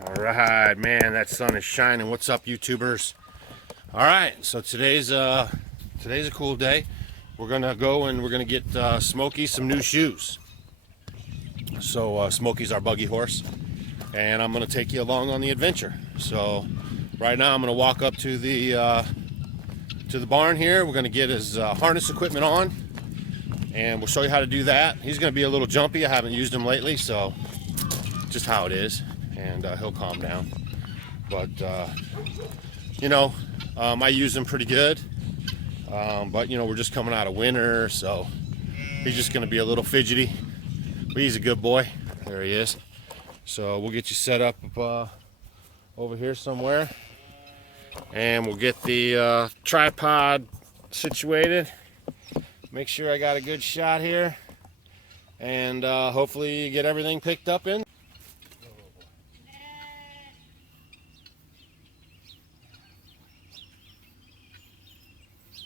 All right, man, that sun is shining. What's up, YouTubers? All right, so today's a cool day. We're gonna go and we're gonna get Smokey some new shoes. So Smokey's our buggy horse, and I'm gonna take you along on the adventure. So right now I'm gonna walk up to the barn here. We're gonna get his harness equipment on, and we'll show you how to do that. He's gonna be a little jumpy. I haven't used him lately, so just how it is, and he'll calm down. But I use him pretty good. But we're just coming out of winter, so he's just gonna be a little fidgety. But he's a good boy. There he is. So we'll get you set up over here somewhere, and we'll get the tripod situated. Make sure I got a good shot here, and hopefully get everything picked up in.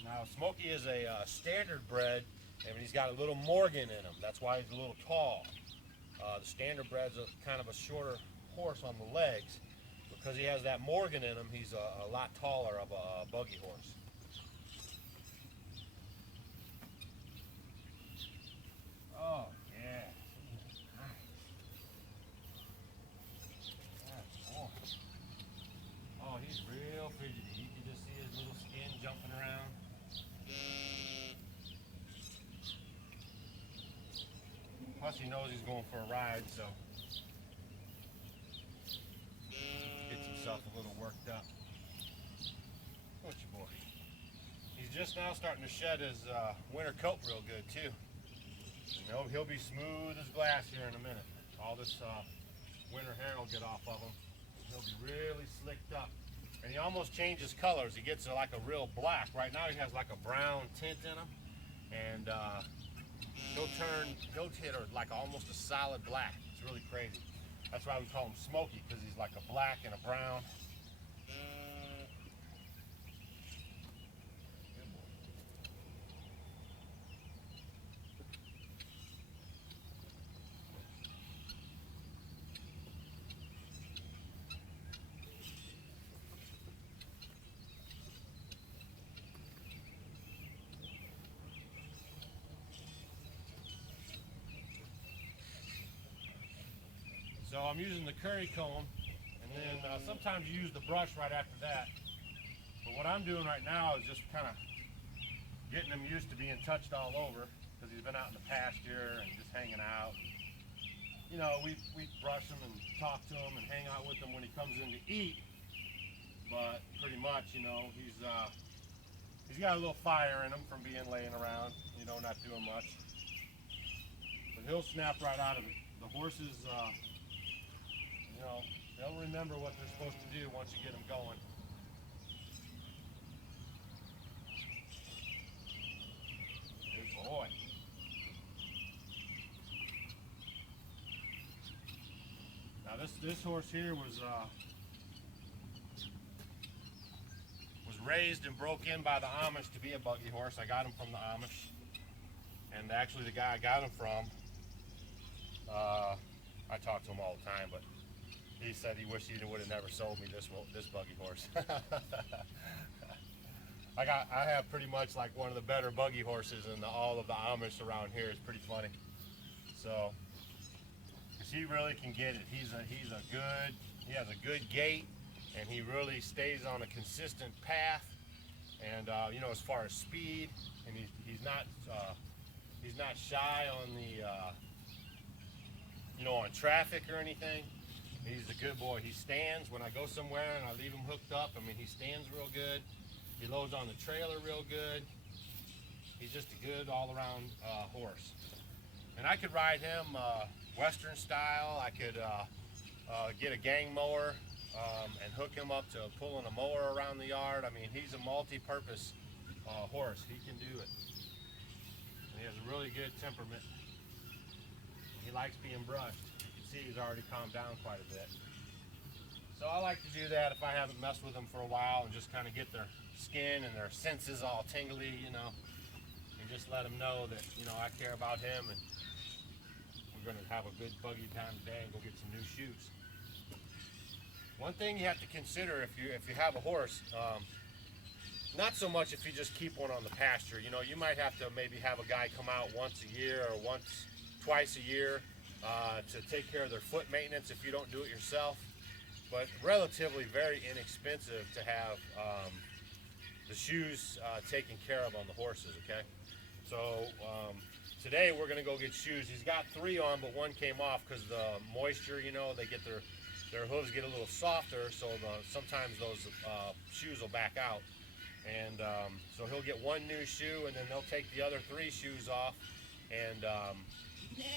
Now, Smokey is a standard bred, and he's got a little Morgan in him. That's why he's a little tall. The standard bred's kind of a shorter horse on the legs. Because he has that Morgan in him, he's a lot taller of a buggy horse. Oh, yeah. Oh, he's real fidgety. You can just see his little skin jumping around. Plus he knows he's going for a ride, so gets himself a little worked up. What's your boy? He's just now starting to shed his winter coat real good too. And he'll be smooth as glass here in a minute. All this winter hair will get off of him. He'll be really slicked up. And he almost changes colors. He gets like a real black. Right now he has like a brown tint in him. And he'll hit her like almost a solid black. It's really crazy. That's why we call him Smokey, because he's like a black and a brown. So I'm using the curry comb, and then sometimes you use the brush right after that. But what I'm doing right now is just kind of getting him used to being touched all over, because he's been out in the pasture and just hanging out. We brush him and talk to him and hang out with him when he comes in to eat. But pretty much, he's got a little fire in him from being laying around, not doing much. But he'll snap right out of it. The horses, they'll remember what they're supposed to do once you get them going. Good boy. Now this horse here was raised and broke in by the Amish to be a buggy horse. I got him from the Amish, and actually the guy I got him from, I talk to him all the time, but he said he wished he would have never sold me this buggy horse. I have pretty much like one of the better buggy horses in all of the Amish around here. It's pretty funny. So, 'cause he really can get it. He has a good gait, and he really stays on a consistent path. And as far as speed, and he's not shy on the on traffic or anything. He's a good boy. He stands when I go somewhere and I leave him hooked up. I mean, he stands real good. He loads on the trailer real good. He's just a good all-around horse. And I could ride him Western style. I could get a gang mower and hook him up to pulling a mower around the yard. I mean, he's a multi-purpose horse. He can do it. And he has a really good temperament. He likes being brushed. You can see he's already calmed down quite a bit. So I like to do that if I haven't messed with them for a while, and just kind of get their skin and their senses all tingly, and just let them know that, I care about him, and we're going to have a good buggy time today and go get some new shoes. One thing you have to consider if you have a horse, not so much if you just keep one on the pasture. You know, you might have to maybe have a guy come out once a year or twice a year to take care of their foot maintenance if you don't do it yourself. But relatively very inexpensive to have the shoes taken care of on the horses, okay? So today we're gonna go get shoes. He's got 3 on, but 1 came off because the moisture, you know, they get their hooves get a little softer, so sometimes those shoes will back out. And so he'll get 1 new shoe, and then they'll take the other 3 shoes off and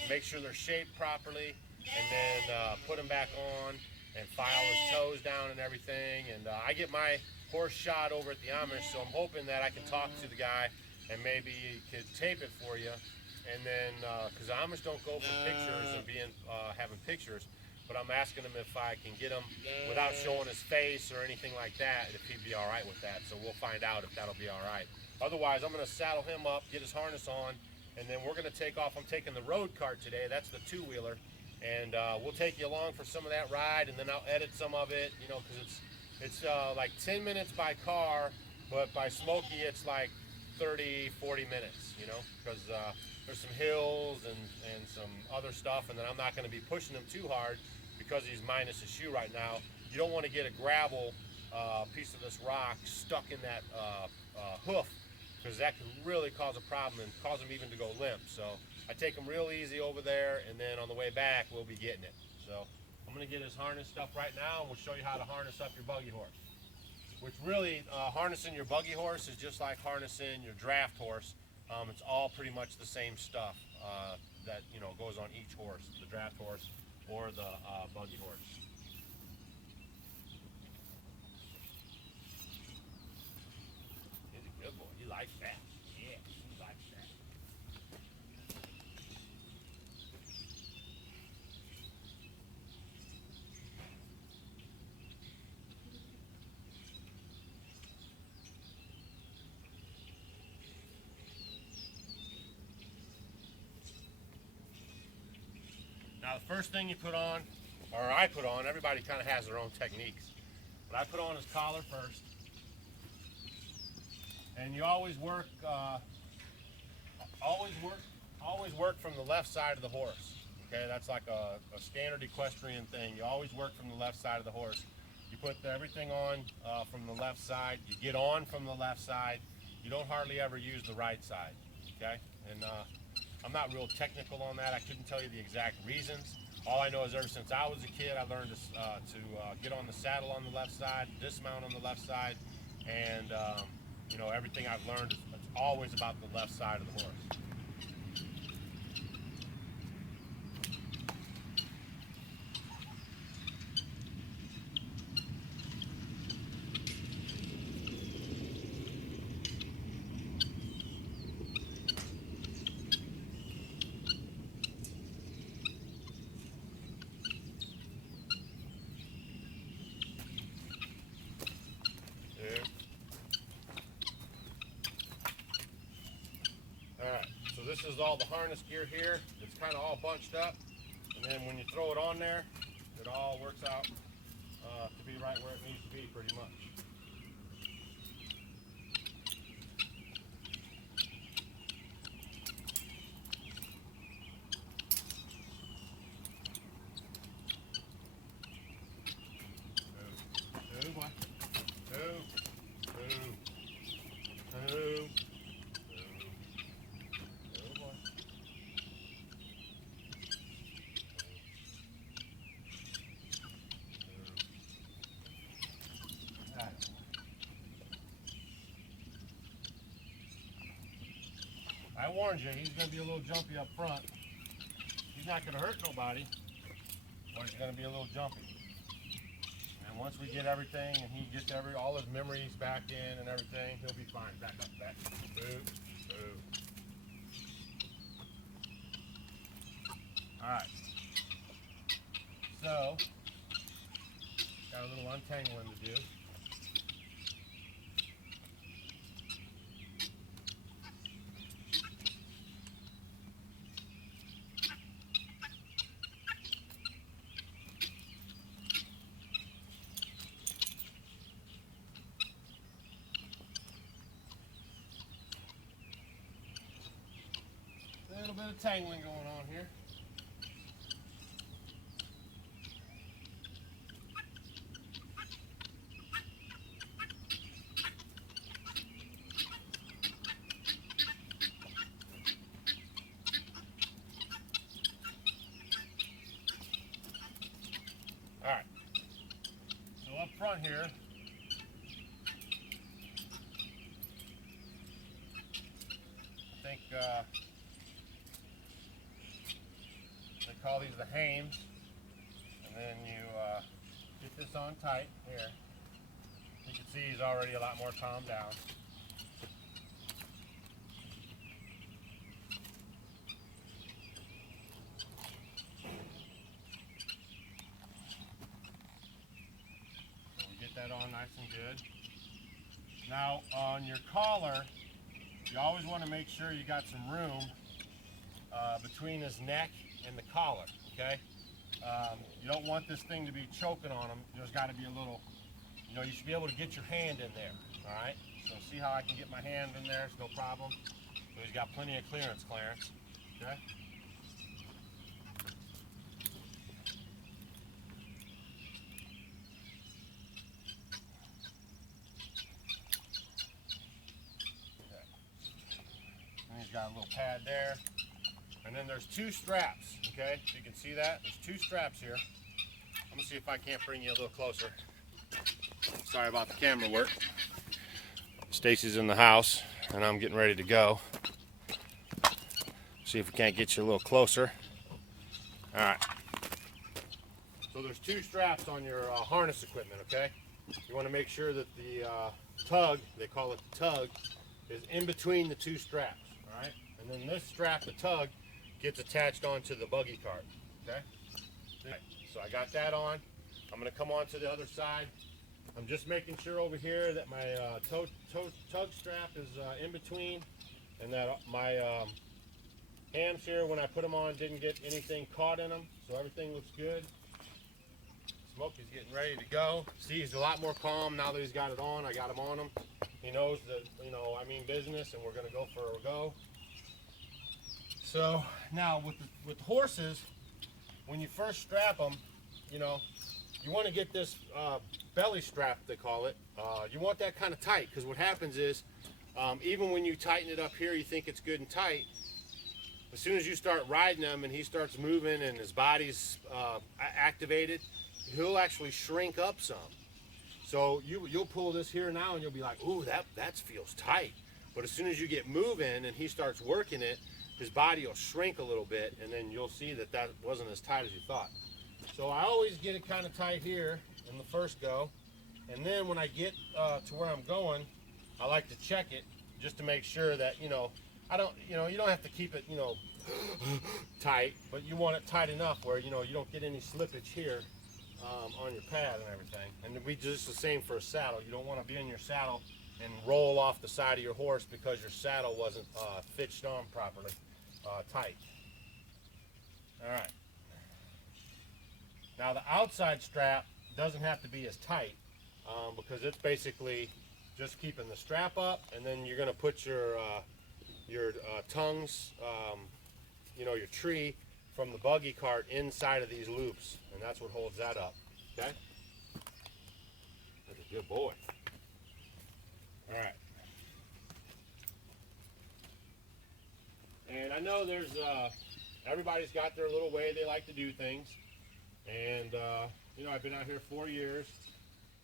make sure they're shaped properly, and then put them back on and file his toes down and everything. And I get my horse shot over at the Amish, so I'm hoping that I can talk to the guy and maybe he could tape it for you. And then, because the Amish don't go for pictures and having pictures, but I'm asking him if I can get him without showing his face or anything like that, if he'd be all right with that. So we'll find out if that'll be all right. Otherwise, I'm going to saddle him up, get his harness on, and then we're going to take off. I'm taking the road cart today. That's the 2-wheeler. And we'll take you along for some of that ride, and then I'll edit some of it, you know, because it's like 10 minutes by car, but by Smokey it's like 30, 40 minutes, you know, because there's some hills and some other stuff, and then I'm not going to be pushing him too hard because he's minus a shoe right now. You don't want to get a gravel piece of this rock stuck in that hoof, because that can really cause a problem and cause him even to go limp. So I take him real easy over there, and then on the way back we'll be getting it. So I'm going to get his harness stuff right now, and we'll show you how to harness up your buggy horse. Which really, harnessing your buggy horse is just like harnessing your draft horse. It's all pretty much the same stuff that, you know, goes on each horse, the draft horse or the buggy horse. He's a good boy. He likes that. Yeah, he likes that. Now the first thing you put on, or I put on, everybody kind of has their own techniques, but I put on his collar first. And you always work from the left side of the horse. Okay, that's like a standard equestrian thing. You always work from the left side of the horse. You put everything on from the left side. You get on from the left side. You don't hardly ever use the right side. Okay, and I'm not real technical on that. I couldn't tell you the exact reasons. All I know is ever since I was a kid, I learned to get on the saddle on the left side, dismount on the left side, and you know, everything I've learned is it's always about the left side of the horse. Alright, so this is all the harness gear here. It's kind of all bunched up, and then when you throw it on there, it all works out to be right where it needs to be pretty much. Move, boy. Move. Move. Move. I warned you, he's going to be a little jumpy up front. He's not going to hurt nobody, but he's going to be a little jumpy. And once we get everything and he gets all his memories back in and everything, he'll be fine. Back up, back. Move, move. Alright. So, got a little untangling to do. little bit of tangling going on here. All right. So up front here, I think they call these the hames, and then you get this on tight here. You can see he's already a lot more calmed down. So we get that on nice and good. Now on your collar, you always want to make sure you got some room between his neck and the collar, okay? You don't want this thing to be choking on him. There's got to be a little, you know, you should be able to get your hand in there, all right? So see how I can get my hand in there, it's no problem. So he's got plenty of clearance, okay? And he's got a little pad there. And then there's two straps, okay? So you can see that. There's two straps here. I'm gonna see if I can't bring you a little closer. Sorry about the camera work. Stacy's in the house, and I'm getting ready to go. See if we can't get you a little closer. All right. So there's two straps on your harness equipment, okay? You want to make sure that the tug, they call it the tug, is in between the two straps, all right? And then this strap, the tug, gets attached onto the buggy cart, okay? Right. So I got that on. I'm going to come on to the other side. I'm just making sure over here that my tug strap is in between, and that my hams here, when I put them on, didn't get anything caught in them, so everything looks good. Smokey's getting ready to go. See, he's a lot more calm now that he's got it on. I got him on him. He knows that, you know, I mean business, and we're going to go for a go. So now with horses, when you first strap them, you know, you want to get this belly strap, they call it. You want that kind of tight, because what happens is, even when you tighten it up here, you think it's good and tight. As soon as you start riding him and he starts moving and his body's activated, he'll actually shrink up some. So you'll pull this here now and you'll be like, ooh, that feels tight. But as soon as you get moving and he starts working it, his body will shrink a little bit, and then you'll see that that wasn't as tight as you thought. So I always get it kind of tight here in the first go, and then when I get to where I'm going, I like to check it just to make sure that, you know, you don't have to keep it, you know, tight, but you want it tight enough where, you know, you don't get any slippage here on your pad and everything. And we just the same for a saddle. You don't want to be in your saddle and roll off the side of your horse because your saddle wasn't fitched on properly, tight. All right. Now the outside strap doesn't have to be as tight because it's basically just keeping the strap up, and then you're going to put your tongues, you know, your tree from the buggy cart inside of these loops, and that's what holds that up. Okay? That's a good boy. All right. And I know there's everybody's got their little way they like to do things, and you know, I've been out here 4 years,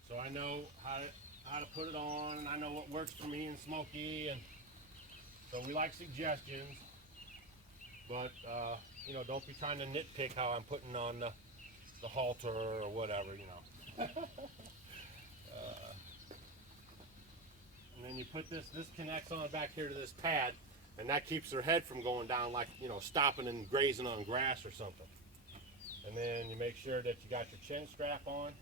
so I know how to put it on, and I know what works for me and Smokey, and so we like suggestions, but you know, don't be trying to nitpick how I'm putting on the halter or whatever, you know. And then you put this connects on back here to this pad, and that keeps their head from going down, like, you know, stopping and grazing on grass or something. And then you make sure that you got your chin strap on.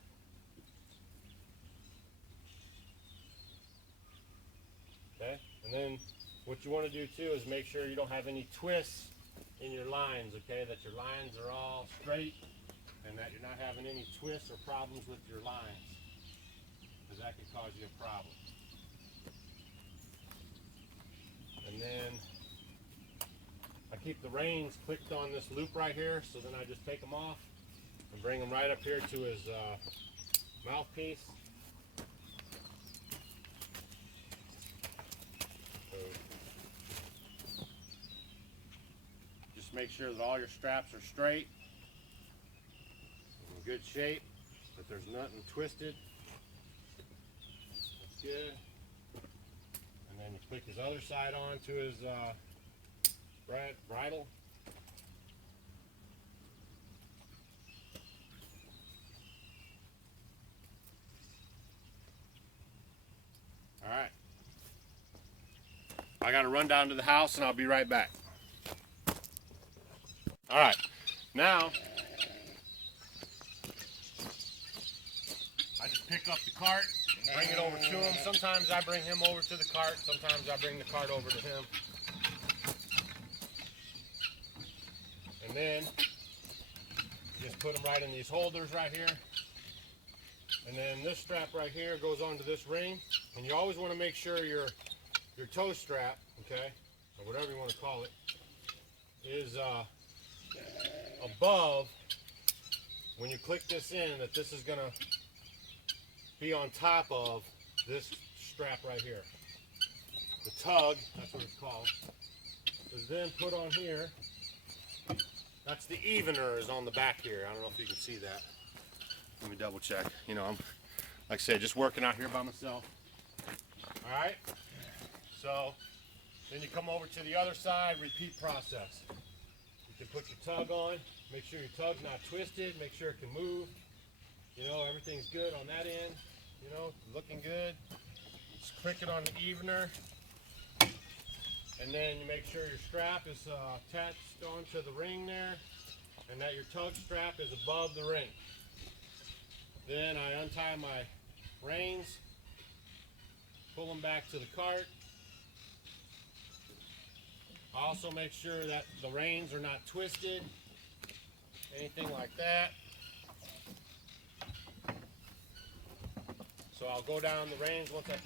Okay, and then what you want to do too is make sure you don't have any twists in your lines, okay, that your lines are all straight and that you're not having any twists or problems with your lines, because that can cause you a problem. And then I keep the reins clicked on this loop right here, so then I just take them off and bring them right up here to his mouthpiece. So just make sure that all your straps are straight, in good shape, that there's nothing twisted. That's good. And then you click his other side on to his bridle. All right. I got to run down to the house and I'll be right back. All right. Now, I just pick up the cart, bring it over to him. Sometimes I bring him over to the cart. Sometimes I bring the cart over to him. And then just put them right in these holders right here. And then this strap right here goes onto this ring. And you always want to make sure your toe strap, okay, or whatever you want to call it, is above when you click this in, that this is going to be on top of this strap right here. The tug, that's what it's called, is then put on here. That's the evener is on the back here. I don't know if you can see that. Let me double check. You know, I'm, like I said, just working out here by myself. All right. So then you come over to the other side, repeat process. You can put your tug on, make sure your tug's not twisted, make sure it can move. You know, everything's good on that end, you know, looking good. Just click it on the evener. And then you make sure your strap is attached onto the ring there, and that your tug strap is above the ring. Then I untie my reins, pull them back to the cart. I also make sure that the reins are not twisted, anything like that. So I'll go down the reins once I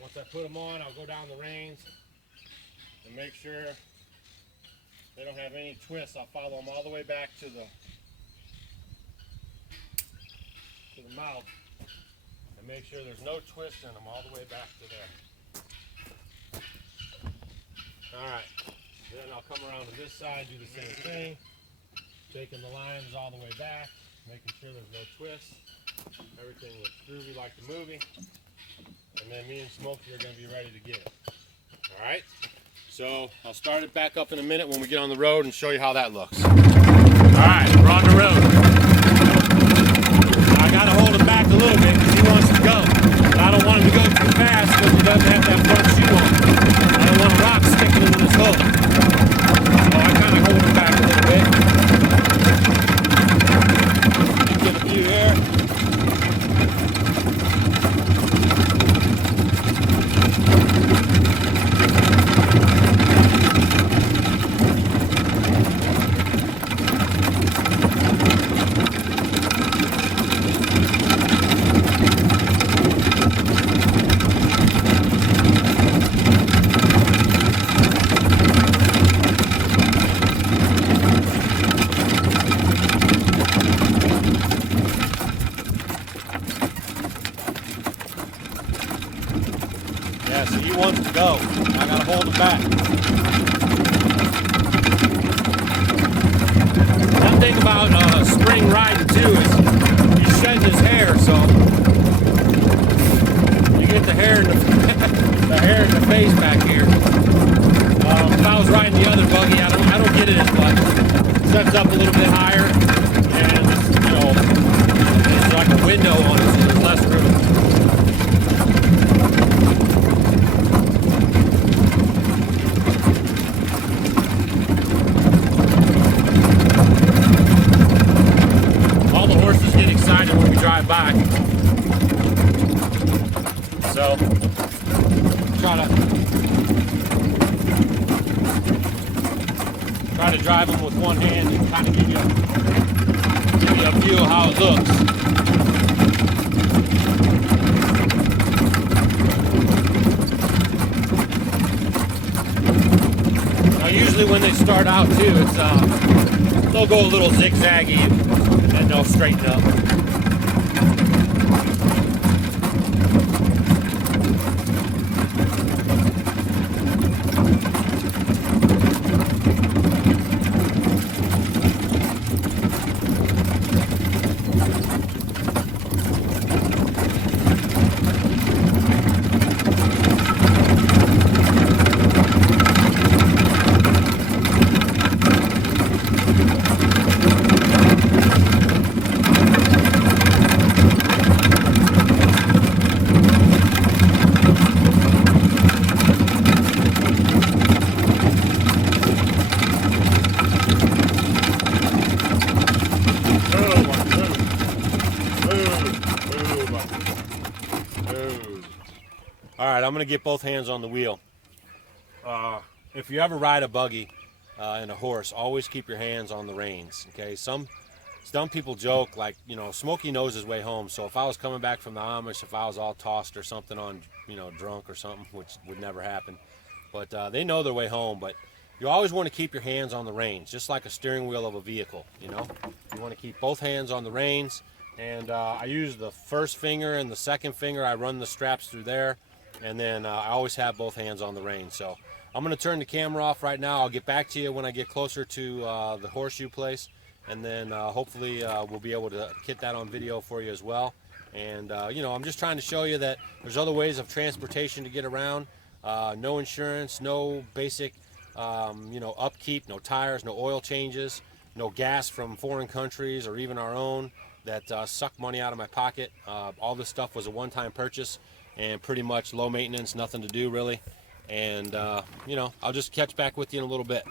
once I put them on, I'll go down the reins and make sure they don't have any twists. I'll follow them all the way back to the mouth and make sure there's no twist in them all the way back to there. All right, then I'll come around to this side, do the same thing, taking the lines all the way back, making sure there's no twists. Everything looks groovy like the movie. And then me and Smokey are going to be ready to get it. All right? So I'll start it back up in a minute when we get on the road and show you how that looks. All right, we're on the road. I got to hold him back a little bit because he wants to go. But I don't want him to go too fast because he doesn't have that front shoe on. I don't want a rock sticking in his hook. So I kind of hold him back a little bit. Get a view here. Yeah, so he wants to go. I gotta hold him back. One thing about spring riding too is he's shedding his hair, so you get the hair in the hair in the face back here. If I was riding the other buggy, I don't get it as much. It sets up a little bit higher, and you know, it's like a window on it, so there's less room. By. So try to drive them with one hand and kind of give you a view of how it looks. usually when they start out too, it's they'll go a little zigzaggy and then they'll straighten up. All right, I'm going to get both hands on the wheel. If you ever ride a buggy and a horse, always keep your hands on the reins, okay? Some people joke, like, you know, Smokey knows his way home, so if I was coming back from the Amish, if I was all tossed or something on, you know, drunk or something, which would never happen, but they know their way home, but you always want to keep your hands on the reins, just like a steering wheel of a vehicle, you know? You want to keep both hands on the reins, and I use the first finger and the second finger, I run the straps through there, and then I always have both hands on the reins. So I'm going to turn the camera off right now. I'll get back to you when I get closer to the horseshoe place, and then hopefully we'll be able to get that on video for you as well. And you know, I'm just trying to show you that there's other ways of transportation to get around. No insurance, no basic you know, upkeep, no tires, no oil changes, no gas from foreign countries or even our own that suck money out of my pocket. All this stuff was a one-time purchase and pretty much low maintenance, nothing to do really. And you know, I'll just catch back with you in a little bit.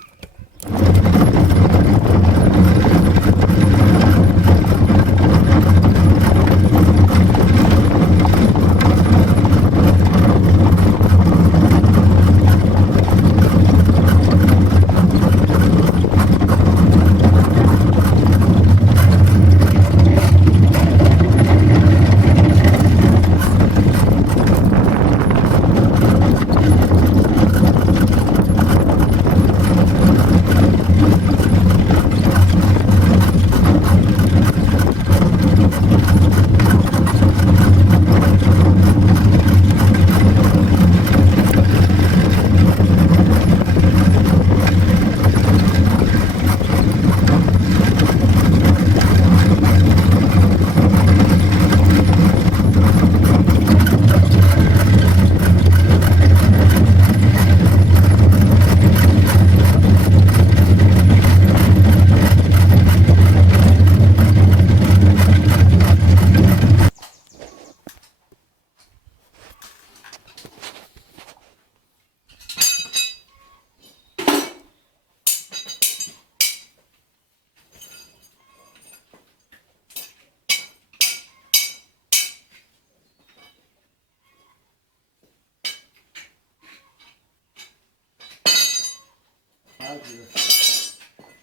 How's your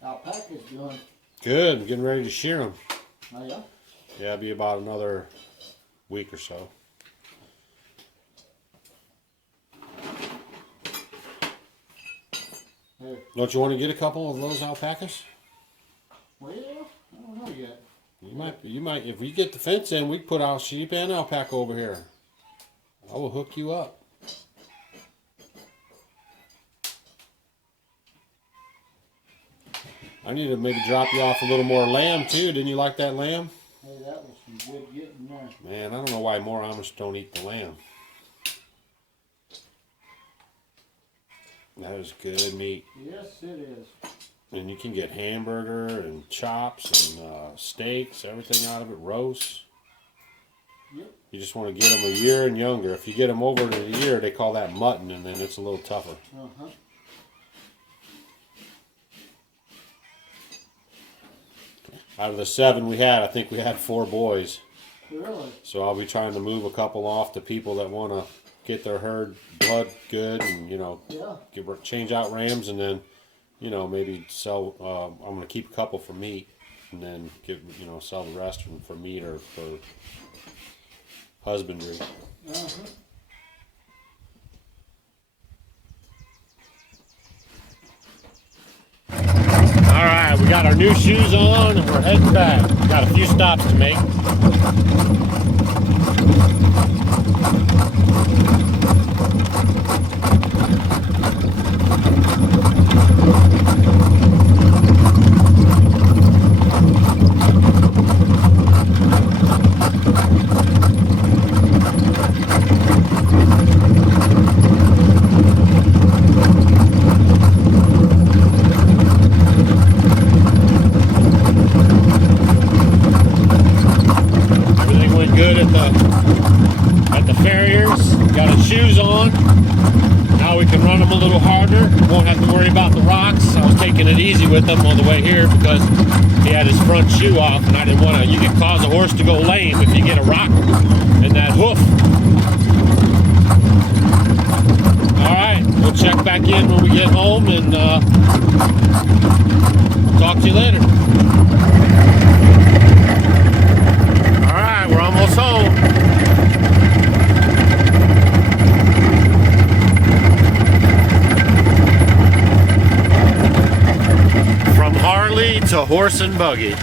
alpacas doing? Good, I'm getting ready to shear them. Oh yeah? Yeah, it'll be about another week or so. Hey. Don't you want to get a couple of those alpacas? Well, I don't know yet. You might, if we get the fence in, we can put our sheep and alpaca over here. I will hook you up. I need to maybe drop you off a little more lamb too. Didn't you like that lamb? Hey, that was some good getting there. Man, I don't know why more Amish don't eat the lamb. That is good meat. Yes, it is. And you can get hamburger and chops and steaks, everything out of it, roasts. Yep. You just want to get them a year and younger. If you get them over to a year, they call that mutton, and then it's a little tougher. Uh-huh. Out of the 7 we had, I think we had 4 boys. Really? So I'll be trying to move a couple off to people that want to get their herd blood good and, you know, change out rams, and then, you know, maybe sell, I'm going to keep a couple for meat and then sell the rest for meat or for husbandry. Uh-huh. Alright, we got our new shoes on and we're heading back. We got a few stops to make. Good at the farriers. Got his shoes on. Now we can run them a little harder. Won't have to worry about the rocks. I was taking it easy with him on the way here because he had his front shoe off, and I didn't want to. You can cause a horse to go lame if you get a rock in that hoof. All right, we'll check back in when we get home, and talk to you later. We're almost home. From Harley to horse and buggy.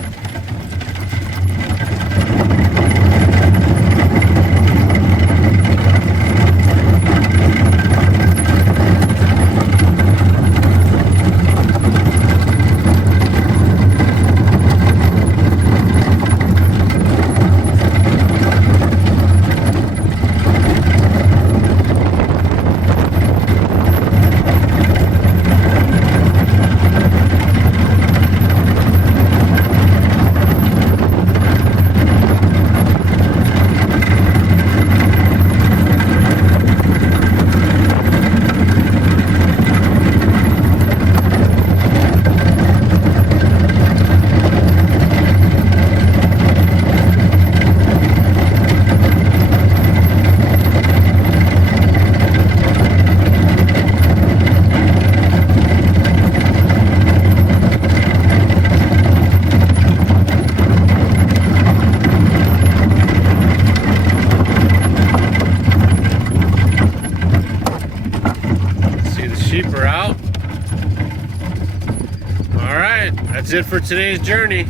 Sheep are out. All right, that's it for today's journey.